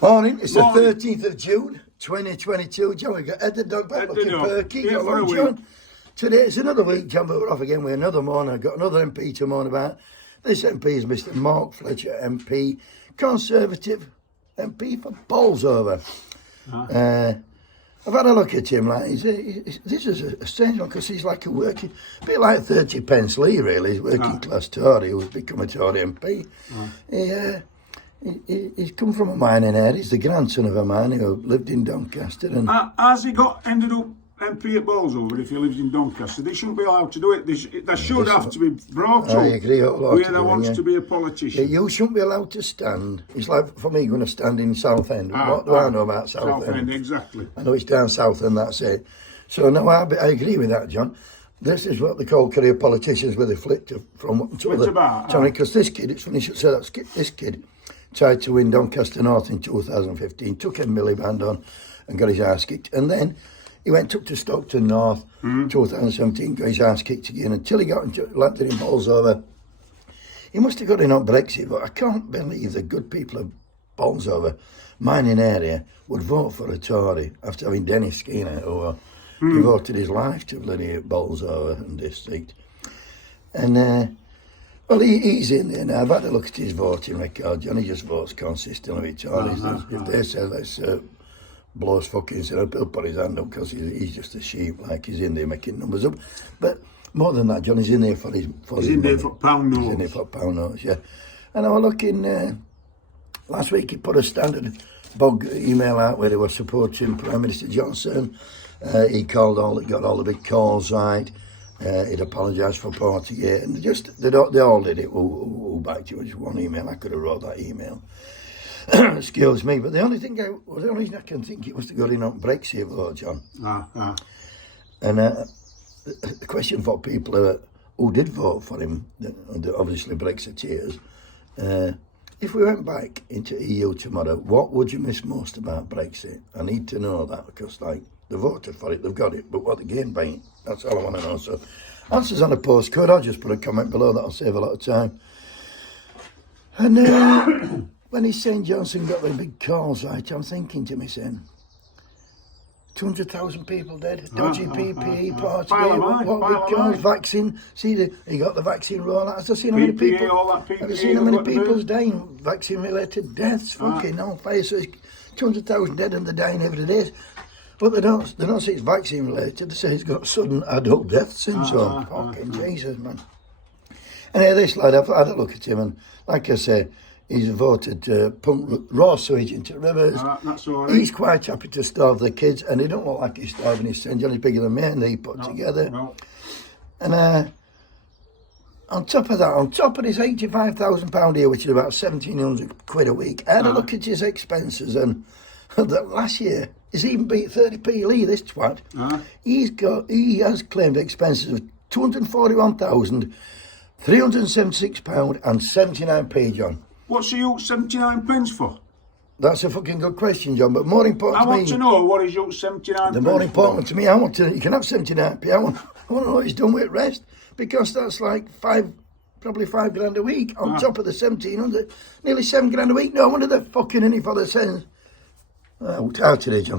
Morning, it's Morning. the 13th of June, 2022. John, we got Ed the dog back, Ed the looking dog. perky. Yeah, Got for a one, week. John. Today it's another week, John, but we're off again with another morning. I've got another MP to moan about. This MP is Mr. Mark Fletcher MP, Conservative MP for Bolsover. I've had a look at him, like, this is a strange one, because he's like a working, a bit like 30 pence Lee, really. He's working class Tory who's become a Tory MP. He's come from a mining area. He's the grandson of a miner who lived in Doncaster. And Has he ended up MP at Bolsover if he lives in Doncaster? They shouldn't be allowed to do it. They should have to be brought up I agree. whoever wants to be a politician. You shouldn't be allowed to stand. It's like for me going to stand in Southend. What do I know about Southend? Southend, exactly. I know it's down south and that's it. So no, I agree with that, John. This is what they call career politicians, where they flip from to other. Tony, because this kid, it's funny you should say that. This kid tried to win Doncaster North in 2015, took a milliband on and got his ass kicked. And then he went up to Stockton North 2017, got his ass kicked again until he got landed in Bolsover. He must have got in on Brexit, but I can't believe the good people of Bolsover, mining area, would vote for a Tory after having Dennis Skinner, who devoted his life to bloody Bolsover and district. And well, he's in there now. I've had a look at his voting record. Johnny just votes consistently with Tories. If they say let's blow his fucking head, he'll put his hand up because he's just a sheep, like he's in there making numbers up. But more than that, Johnny's in there for his He's in there for pound notes. He's in there for pound notes, yeah. And I was looking, last week he put a standard bug email out where he was supporting Prime Minister Johnson. He got all the big calls right. He'd apologised for Partygate, and they all did it. Who backed you? Just one email. I could have wrote that email. Excuse me, but the only reason I can think it was to go in on Brexit vote, John. And the question for people who did vote for him, obviously Brexiteers, if we went back into EU tomorrow, what would you miss most about Brexit? I need to know that, because like they voted for it, they've got it, but what they gained by it, that's all I want to know. So answers on a postcode. I'll just put a comment below, that'll save a lot of time. And when he's saying Johnson got the big calls right, I'm thinking to myself, 200,000 people dead, dodgy PPE, party, what big calls, vaccine. See, he got the vaccine rollout. Has I seen how many people? Have you seen how many people's dying? Vaccine-related deaths, fucking on fire. So it's 200,000 dead and they're dying every day. But they don't say it's vaccine-related. They say it's got sudden adult death syndrome. Fucking Jesus, man. And here, this lad, I've had a look at him, and like I say, he's voted to pump raw sewage into rivers. That's all right. He's quite happy to starve the kids, and he don't look like he's starving his son. Johnny's bigger than me, and he put together. No. And on top of his £85,000 a year, which is about 1,700 quid a week, I had a look at his expenses, and that last year he's even beat 30p Lee, this twat. He has claimed expenses of £241,376 and 79p, John. What's he out 79 pence for? That's a fucking good question, John, but more important I to me... want to know what he's out 79 The more important to me, you can have 79p, I want to know what he's done with rest, because that's like probably £5 grand a week on top of the 1,700, nearly £7 grand a week. No wonder they're fucking in it for the sense. Out today, John.